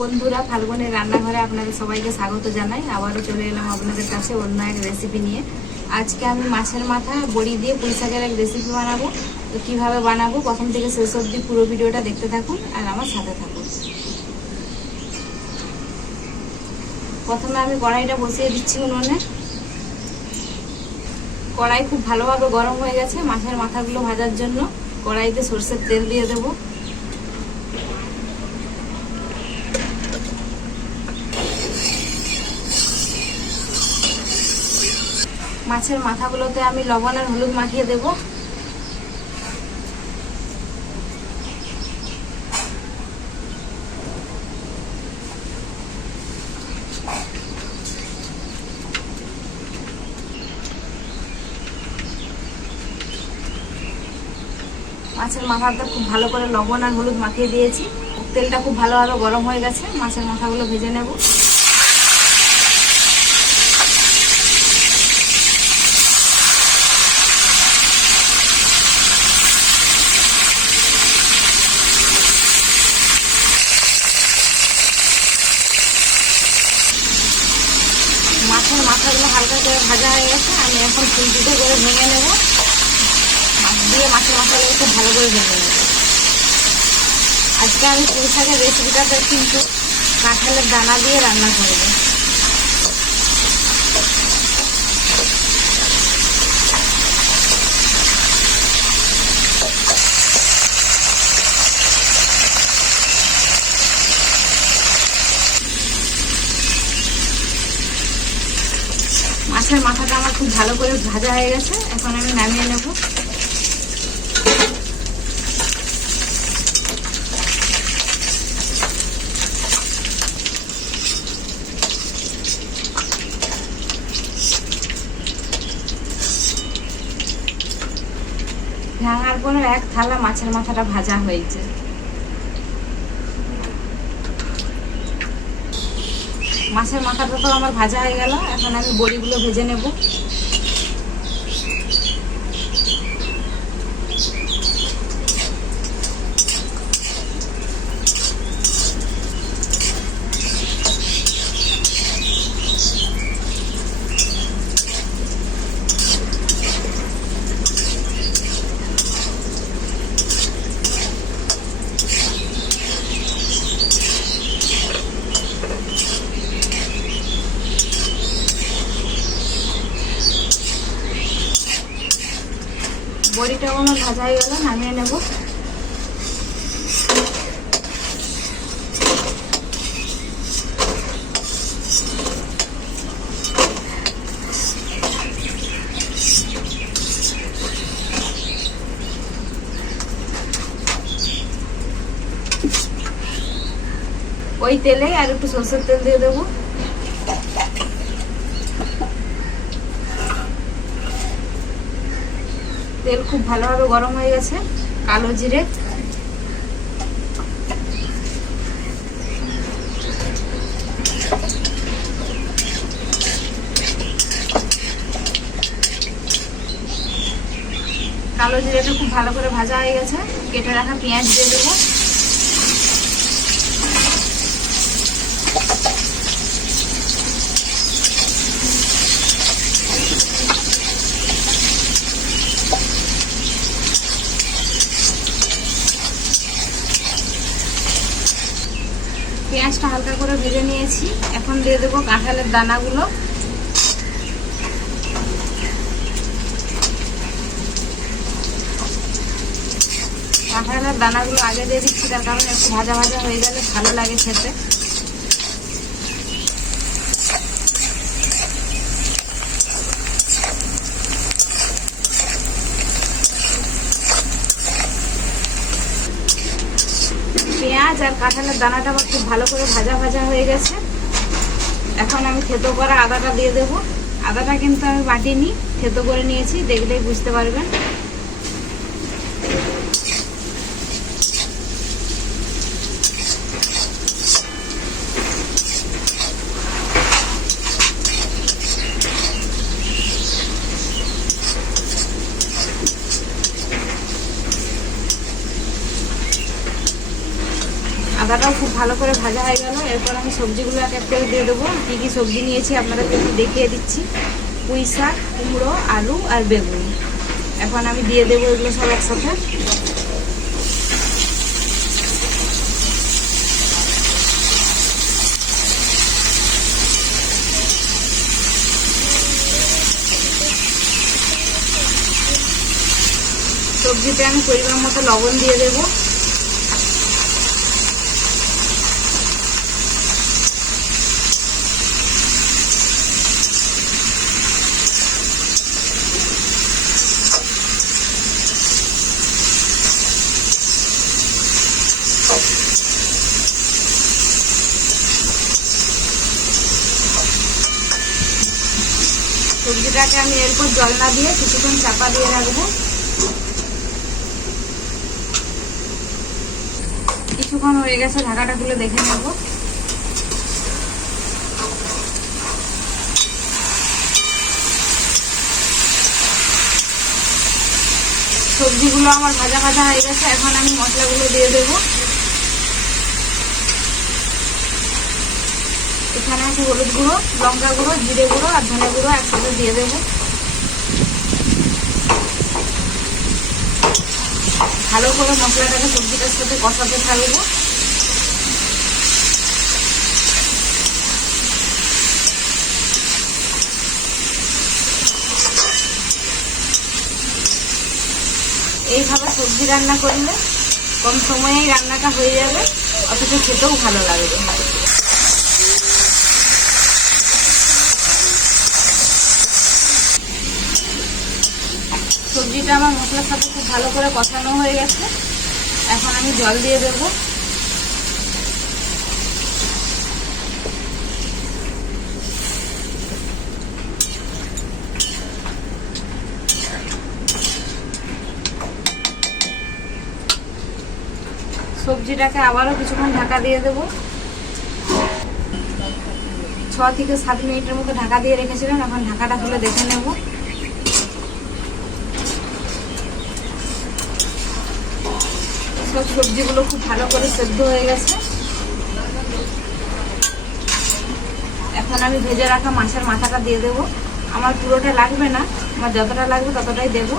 বন্ধুরা, ফাল্গুনের রান্নাঘরে আপনাদের সবাইকে স্বাগত জানাই। আবারও চলে এলাম আপনাদের কাছে অন্য এক রেসিপি নিয়ে। আজকে আমি মাছের মাথা বড়ি দিয়ে পুঁই শাকের এক রেসিপি বানাবো। তো কীভাবে বানাবো প্রথম থেকে শেষ অবধি পুরো ভিডিওটা দেখতে থাকুন আর আমার সাথে থাকুন। প্রথমে আমি কড়াইটা বসিয়ে দিচ্ছি উনুনে। কড়াই খুব ভালোভাবে গরম হয়ে গেছে। মাছের মাথাগুলো ভাজার জন্য কড়াইতে সরষের তেল দিয়ে দেবো। মাছের মাথাগুলোতে আমি লবণ আর হলুদ মাখিয়ে দেব। মাছের মাথাতে খুব ভালো করে লবণ আর হলুদ মাখিয়ে দিয়েছি। তেলটা খুব ভালোভাবে গরম হয়ে গেছে। মাছের মাথাগুলো ভেজে নেব। মাছের মাথাগুলো হালকা করে ভাজা হয়ে গেছে। আমি এখন খুন্তিতে করে ভেঙে নেব। দিয়ে মাছের মাথাগুলো খুব ভালো করে ভেঙে নেব। আজকে আমি পুঁই শাকের রেসিপিটাতে কিন্তু কাঁঠালের দানা দিয়ে রান্না করব। মাছের মাথাটা আমার খুব ভালো করে ভাজা হয়ে গেছে। এখন আমি নামিয়ে নেব। ভাঙার পরে এক থালা মাছের মাথাটা ভাজা হয়েছে। মাছের মাথাটা তো আমার ভাজা হয়ে গেল। এখন আমি বড়িগুলো ভেজে নেব। বড়িটাও আমার ভাজা হয়ে গেল, নামিয়ে নেব। ওই তেলে আর একটু সরষের তেল দিয়ে দেবো। তেল খুব ভালোভাবে গরম হয়ে গেছে। কালো জিরে, কালো জিরেটা খুব ভালো করে ভাজা হয়ে গেছে। কেটে রাখা পেঁয়াজ দিয়ে দেবো। পেঁয়াজটা হালকা করে ভেজে নিয়েছি। এখন দিয়ে দেবো কাঁঠালের দানাগুলো। কাঁঠালের দানাগুলো আগে দিয়ে দিচ্ছি, তার কারণ একটু ভাজা ভাজা হয়ে গেলে ভালো লাগে খেতে। পেঁয়াজ আর কাঁঠালের দানাটা আমার খুব ভালো করে ভাজা ভাজা হয়ে গেছে। এখন আমি থেতো করা আদাটা দিয়ে দেব। আদাটা কিন্তু আমি বাটিনি, থেতো করে নিয়েছি, দেখলেই বুঝতে পারবেন। আদাটাও খুব ভালো করে ভাজা হয়ে গেল। এরপর আমি সবজিগুলো এক এক করে দিয়ে দেবো। কী কী সবজি নিয়েছি আপনাদেরকে একটু দেখিয়ে দিচ্ছি। পুঁই শাক, কুমড়ো, আলু আর বেগুন। এখন আমি দিয়ে দেবো এগুলো সব একসাথে। সবজিতে আমি পরিমাণ মতো লবণ দিয়ে দেবো। সবজিটাকে আমি এরপর জল না দিয়ে কিছুক্ষণ চাপা দিয়ে রাখবো। কিছুক্ষণ হয়ে গেছে, ঢাকাটা খুলে দেখে নেব। সবজিগুলো আমার ভাজা ভাজা হয়ে গেছে। এখন আমি মশলাগুলো দিয়ে দেব। এখানে আছে হলুদ গুঁড়ো, লঙ্কা গুঁড়ো, জিরে গুঁড়ো আর ধনে গুঁড়ো একসাথে দিয়ে দেব। ভালো করে মশলাটাকে সবজিটার সাথে কষাতে থাকবো। এইভাবে সবজি রান্না করলে কম সময়েই রান্নাটা হয়ে যাবে, অথচ খেতেও ভালো লাগবে। সবজিটা আমার মশলার সাথে খুব ভালো করে কষানো হয়ে গেছে। এখন আমি জল দিয়ে দেব। সবজিটাকে আবারও কিছুক্ষণ ঢাকা দিয়ে দেব। 6 থেকে 7 মিনিটের মতো ঢাকা দিয়ে রেখেছিলাম। এখন ঢাকাটা খুলে দেখে নেব। সব সবজিগুলো খুব ভালো করে সেদ্ধ হয়ে গেছে। এখন আমি ভেজে রাখা মাছের মাথাটা দিয়ে দেব। আমার পুরোটা লাগবে না, আমার যতটা লাগবে ততটাই দেব।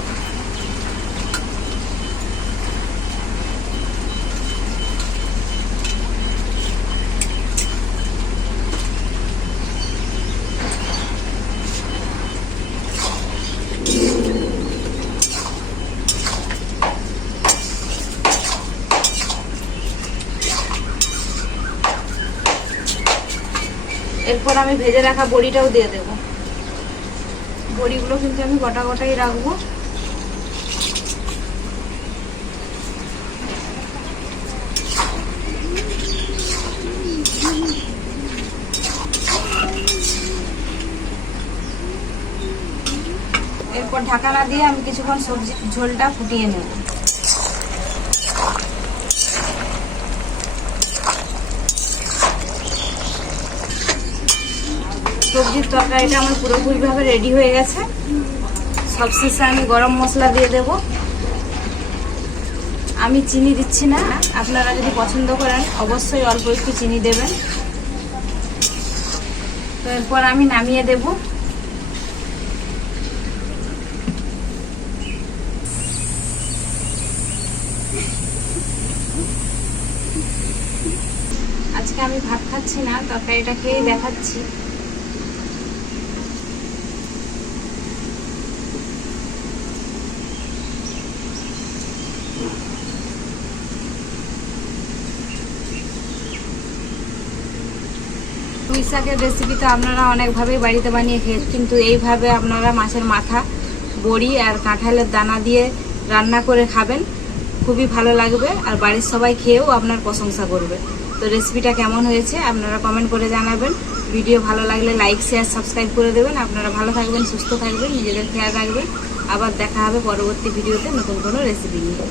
এরপর আমি ভেজে রাখা বড়িটাও দিয়ে দেব। বড়িগুলো কিন্তু আমি গোটা গোটাই রাখবো। এরপর ঢাকা না দিয়ে আমি কিছুক্ষণ সবজি ঝোলটা ফুটিয়ে নেব। সবজির তরকারিটা আমার পুরোপুরিভাবে রেডি হয়ে গেছে। সবশেষে আমি গরম মশলা দিয়ে দেব। আমি চিনি দিচ্ছি না, আপনারা যদি পছন্দ করেন অবশ্যই অল্প একটু চিনি দেবেন। তো এরপর আমি নামিয়ে দেব। আজকে আমি ভাত খাচ্ছি না, তরকারিটা খেয়ে দেখাচ্ছি। পুঁই শাকের রেসিপি তো আপনারা অনেকভাবেই বাড়িতে বানিয়ে খেয়ে, কিন্তু এইভাবে আপনারা মাছের মাথা, বড়ি আর কাঁঠালের দানা দিয়ে রান্না করে খাবেন, খুবই ভালো লাগবে। আর বাড়ির সবাই খেয়েও আপনার প্রশংসা করবে। তো রেসিপিটা কেমন হয়েছে আপনারা কমেন্ট করে জানাবেন। ভিডিও ভালো লাগলে লাইক, শেয়ার, সাবস্ক্রাইব করে দেবেন। আপনারা ভালো থাকবেন, সুস্থ থাকবেন, নিজেদের খেয়াল রাখবেন। আবার দেখা হবে পরবর্তী ভিডিওতে নতুন কোনো রেসিপি নিয়ে।